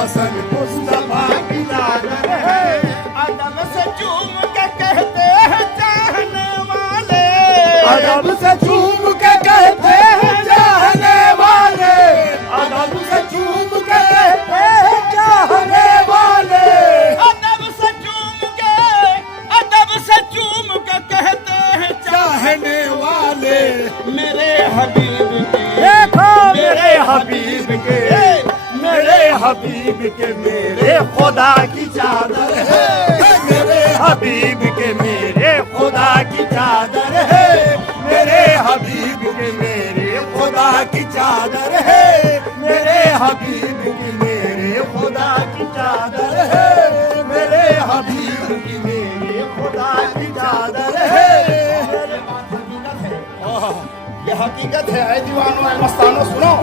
हसन मुस्तफा की चादर है। अदब से चूम के कहते हैं चाहने वाले, अदब से चूम के कहते हैं चाहने वाले, अदब से चूम के कहते हैं चाहने वाले, अदब से चूम के कहते हैं चाहने वाले। मेरे हबीब के, देखो मेरे हबीब के, मेरे हबीब के मेरे खुदा की चादर है। मेरे हबीब के मेरे खुदा की चादर है। मेरे हबीब के मेरे खुदा की चादर है। मेरे हबीब की मेरे खुदा की चादर है। मेरे हबीब की मेरे खुदा की चादर है। ये हकीकत है दीवानों ऐ मस्तानों सुनो।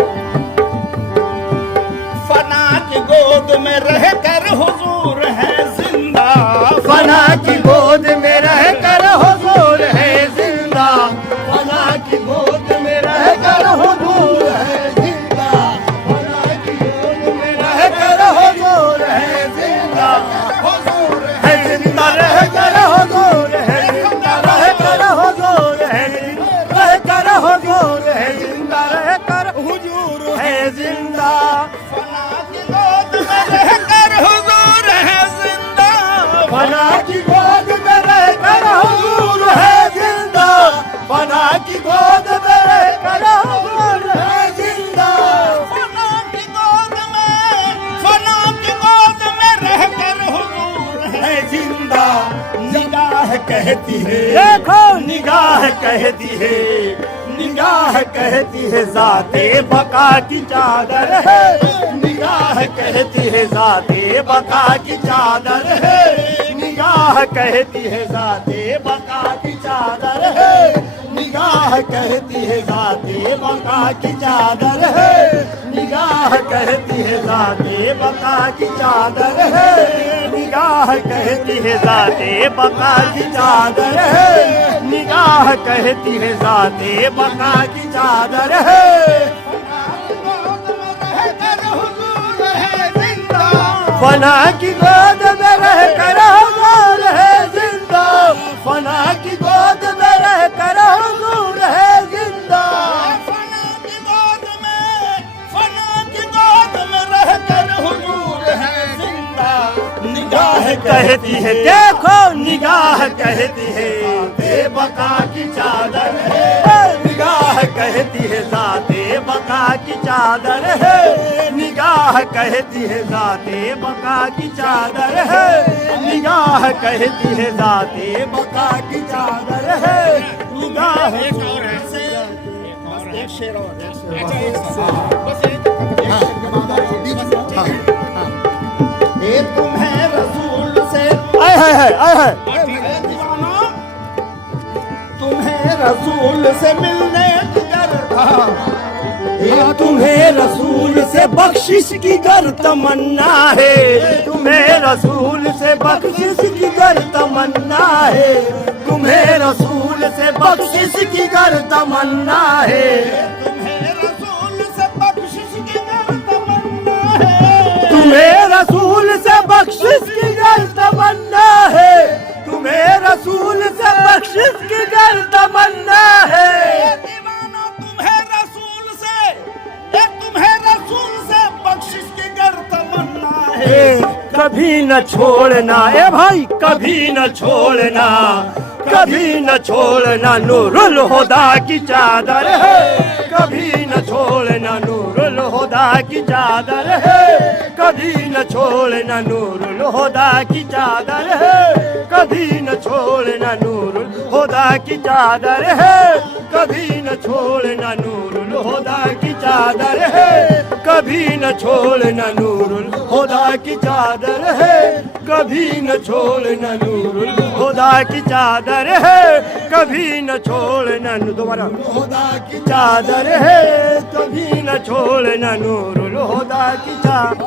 फना की गोद में रहकर हुजूर है जिंदा, फना की गोद में रहकर हुजूर है जिंदा, फना की गोद में रहकर हुजूर है जिंदा, फना की गोद में रहकर हुजूर है जिंदा, हुजूर है जिंदा रहकर हुजूर है जिंदा रहकर हुजूर है रहकर हुजूर है जिंदा रहकर हुजूर है जिंदा। फना की गोद में रहकर हुजूर है जिंदा, फना की गोद में रहकर हुजूर है जिंदा, फना की गोद में रहकर हुजूर है जिंदा, फना की गोद में रहकर हुजूर है है जिंदा। निगाह कहती है, देखो निगाह कहती है, निगाह कहती है ज़ाते बका की चादर है। निगाह कहती है ज़ाते बका की चादर है। निगाह कहती है ज़ाते बका की चादर है। निगाह कहती है ज़ाते बका की चादर है। निगाह कहती है ज़ाते बका की चादर है। निगाह कहती है ज़ाते बका की चादर है। निगाह कहती है ज़ाते बका की चादर है। फना की गोद में रहकर हुजूर है जिंदा, फना की गोद में रहकर हुजूर है जिंदा, फना की गोद में रहकर हुजूर है जिंदा। निगाह कहती है, देखो निगाह कहती है बेबका की चादर है। निगाह कहती है ज़ाते बका की चादर है। निगाह कहती है ज़ाते बका की चादर है। निगाह कहती है ज़ाते बका की चादर है। निगाह एक और है एक शेर और ये तुम्हें रसूल से दीवाना, तुम्हें रसूल से मिलने जिगर था, ये तुम्हें रसूल से बख्शिश की गर तमन्ना है। तुम्हें रसूल से बख्शिश की गर तमन्ना है। तुम्हें रसूल से बख्शिश की गर तमन्ना है। तुम्हें रसूल से बख्शिश की गर तमन्ना है। तुम्हें रसूल से बख्शिश की गर तमन्ना है। तुम्हें रसूल से बख्शिश की गर तमन्ना है। दीवाना तुम्हें रसूल से बख्शिश की गर तमन्ना है। कभी न छोड़ना ए भाई, कभी न छोड़ना, कभी न छोड़ना नूरुल हुदा की चादर है। कभी न छोड़ना नूरुल हुदा की चादर है। कभी न छोड़ना नूरुल हुदा की चादर है। कभी न छोड़ना नूरुल हुदा की चादर है। कभी न छोड़ना नूरुल हुदा की चादर है। कभी न छोड़ना नूरुल हुदा की चादर है। कभी न छोड़ना नूरुल हुदा की चादर है। कभी न छोड़ना दोबारा हुदा की चादर है। कभी न छोड़ना नूरुल हुदा की चादर।